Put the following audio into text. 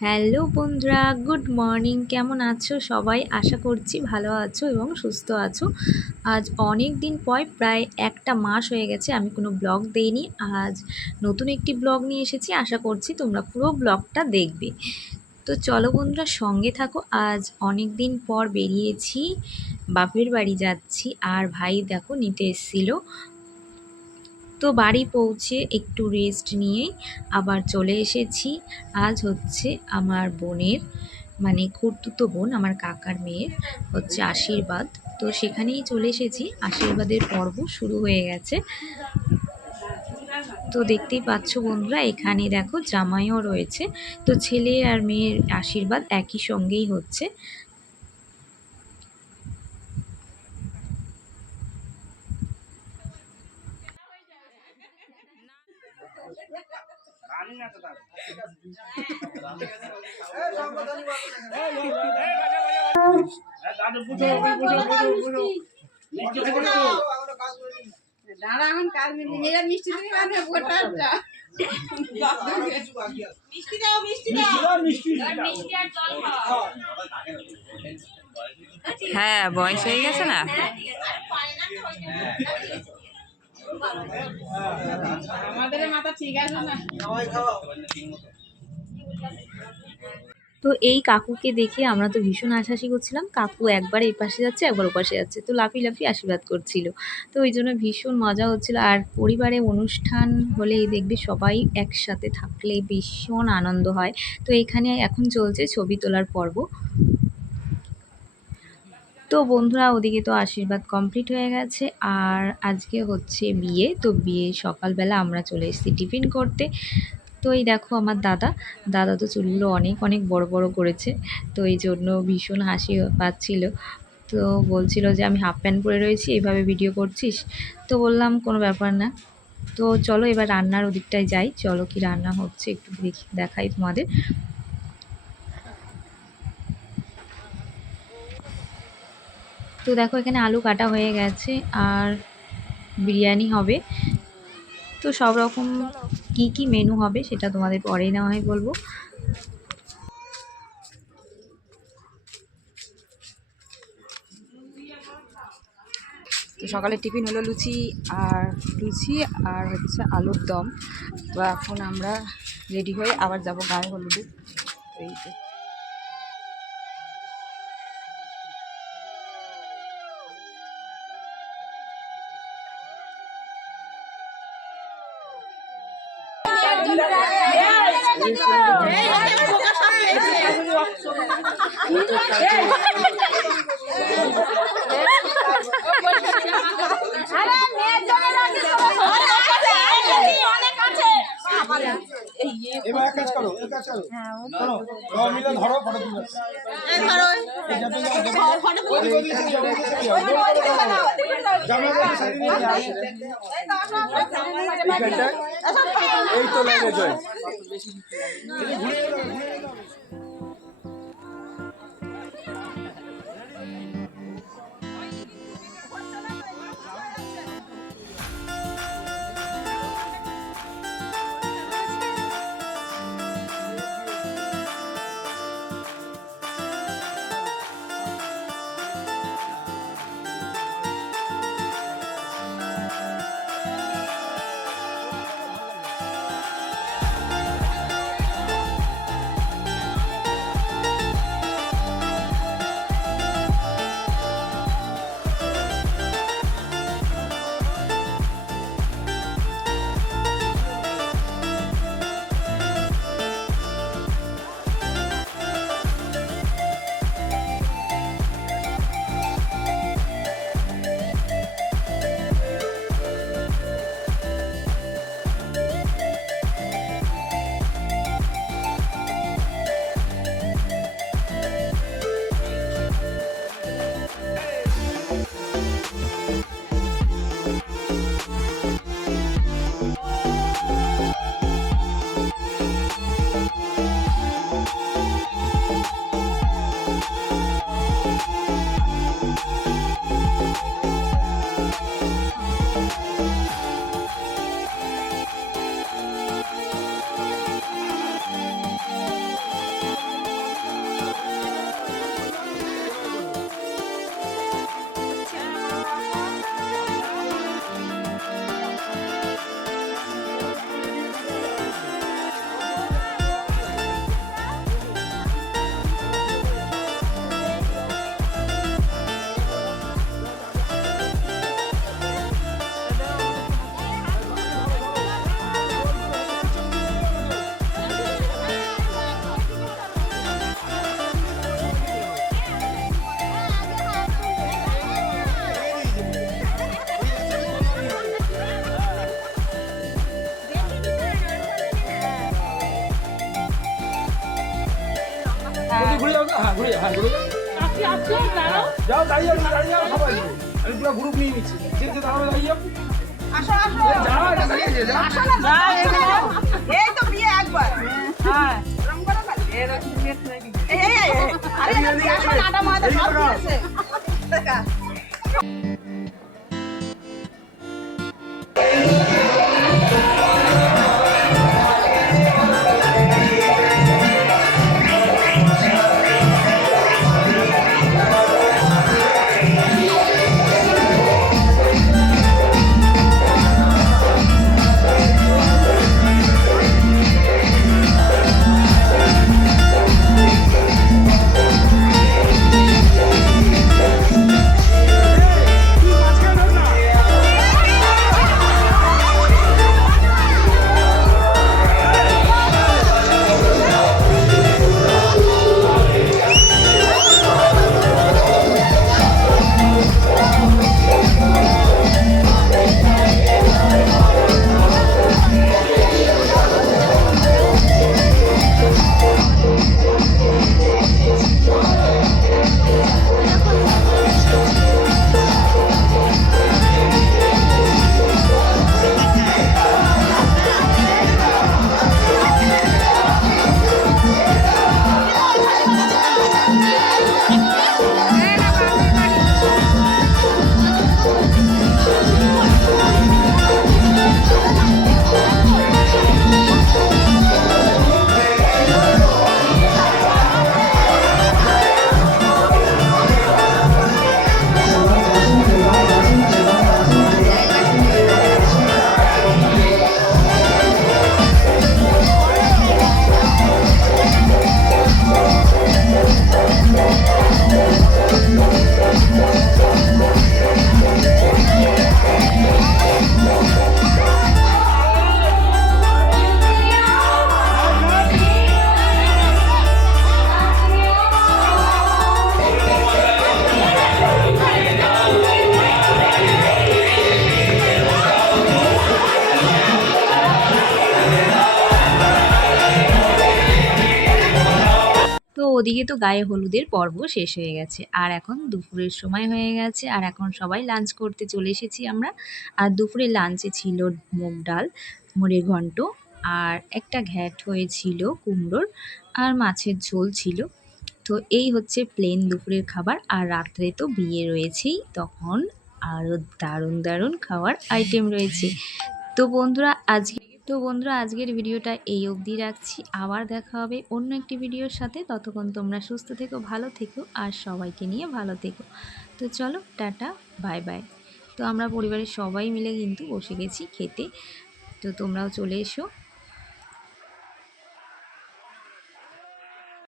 Hello বন্ধুরা, good morning. কেমন আছো সবাই? আশা করছি ভালো আছো এবং সুস্থ আছো। আজ অনেক দিন পর, প্রায় একটা মাস হয়ে গেছে আমি কোনো ব্লগ দেইনি। আজ নতুন একটি ব্লগ নিয়ে এসেছি। আশা করছি তোমরা পুরো ব্লগটা দেখবে। তো চলো বন্ধুরা, সঙ্গে থাকো। আজ অনেক দিন পর বেরিয়েছি, বাপের বাড়ি যাচ্ছি। আর ভাই দেখো নিতে এসেছিল। তো বাড়ি পৌঁছে একটু রেস্ট নিয়েই আবার চলে এসেছি। আজ হচ্ছে আমার বোনের মানে খুর্তুতো বোন, আমার কাকার মেয়ের হচ্ছে আশীর্বাদ। তো সেখানেই চলে এসেছি। আশীর্বাদের পর্ব শুরু হয়ে গেছে। তো দেখতেই পাচ্ছ বন্ধুরা, এখানে দেখো জামাইও রয়েছে। তো ছেলে আর মেয়ের আশীর্বাদ একই সঙ্গেই হচ্ছে। দাঁড়া এখন কাজ মেয়েরা মিষ্টি মানে ওটা মিষ্টি দাও মিষ্টি দাও হ্যাঁ বয়স হয়ে। গেছে না তো এই কাকুকে দেখে আমরা তো ভীষণ হাসাহাসি করছিলাম। কাকু একবার এই পাশে যাচ্ছে, একবার ও পাশে যাচ্ছে। তো লাফি লাফি আশীর্বাদ করছিল। তো ওই জন্য ভীষণ মজা হচ্ছিল। আর পরিবারে অনুষ্ঠান হলেই দেখবে সবাই একসাথে থাকলে ভীষণ আনন্দ হয়। তো এখানে এখন চলছে ছবি তোলার পর্ব। তো বন্ধুরা, ওদিকে তো আশীর্বাদ কমপ্লিট হয়ে গেছে। আর আজকে হচ্ছে বিয়ে, তো বিয়ে সকালবেলা আমরা চলে এসেছি টিফিন করতে। তো এই দেখো আমার দাদা দাদা তো চুলগুলো অনেক অনেক বড় বড় করেছে। তো এই জন্য ভীষণ হাসি পাচ্ছিল। তো বলছিল যে, আমি হাফ প্যান্ট পরে রয়েছি এইভাবে ভিডিও করছিস? তো বললাম, কোনো ব্যাপার না। তো চলো এবার রান্নার ওদিকটায় যাই। চলো কি রান্না হচ্ছে, একটু দেখি, দেখাই তোমাদের। তো দেখো এখানে আলু কাটা হয়ে গেছে আর বিরিয়ানি হবে। তো সব রকম কি কি মেনু হবে সেটা তোমাদের পরেই না হয় বলব। তো সকালে টিফিন হলো লুচি আর লুচি আর হচ্ছে আলুর দম। তো এখন আমরা রেডি হয়ে আবার যাব গায়ে হলুদে। এই এবার এক কাজ করো এক কাজ করো শোনো সবাই মিলে ধরো ফটো তুলে এই তো লাগে জয় Thank you. ঘুরে যাও? হ্যাঁ ঘুরে যাও, হ্যাঁ ঘুরে যাও। যাও দাঁড়িয়ে যাও দাঁড়িয়ে যাও সবাই আমি পুরো গ্রুপ নিয়ে নিচ্ছি যে যে দাঁড়াবে দাঁড়িয়ে যাও আসো আসো যাও এটা দাঁড়িয়ে যাও, যাও। আসো না এই তো বিয়ে একবার হ্যাঁ রং করো খালি। এই, এই। আরে আসো না, আটা মাথা সব দিয়েছে। ওদিকে তো গায়ে হলুদের পর্ব শেষ হয়ে গেছে। আর এখন দুপুরের সময় হয়ে গেছে। আর এখন সবাই লাঞ্চ করতে চলে এসেছি আমরা। আর দুপুরে লাঞ্চে ছিল মুগ ডাল, মুড়ির ঘন্ট আর একটা ঘ্যাট হয়েছিল কুমড়োর আর মাছের ঝোল ছিল। তো এই হচ্ছে প্লেন দুপুরের খাবার। আর রাত্রে তো বিয়ে রয়েছেই। তখন আরও দারুণ দারুণ খাওয়ার আইটেম রয়েছে। তো বন্ধুরা, আজকে তো বন্ধুরা, আজকের ভিডিওটা এই অবধি রাখছি। আবার দেখা হবে অন্য একটি ভিডিওর সাথে। ততক্ষণ তোমরা সুস্থ থেকো, ভালো থেকো আর সবাইকে নিয়ে ভালো থেকো। তো চলো, টাটা, বাই বাই। তো আমরা পরিবারের সবাই মিলে কিন্তু বসে গেছি খেতে। তো তোমরাও চলে এসো।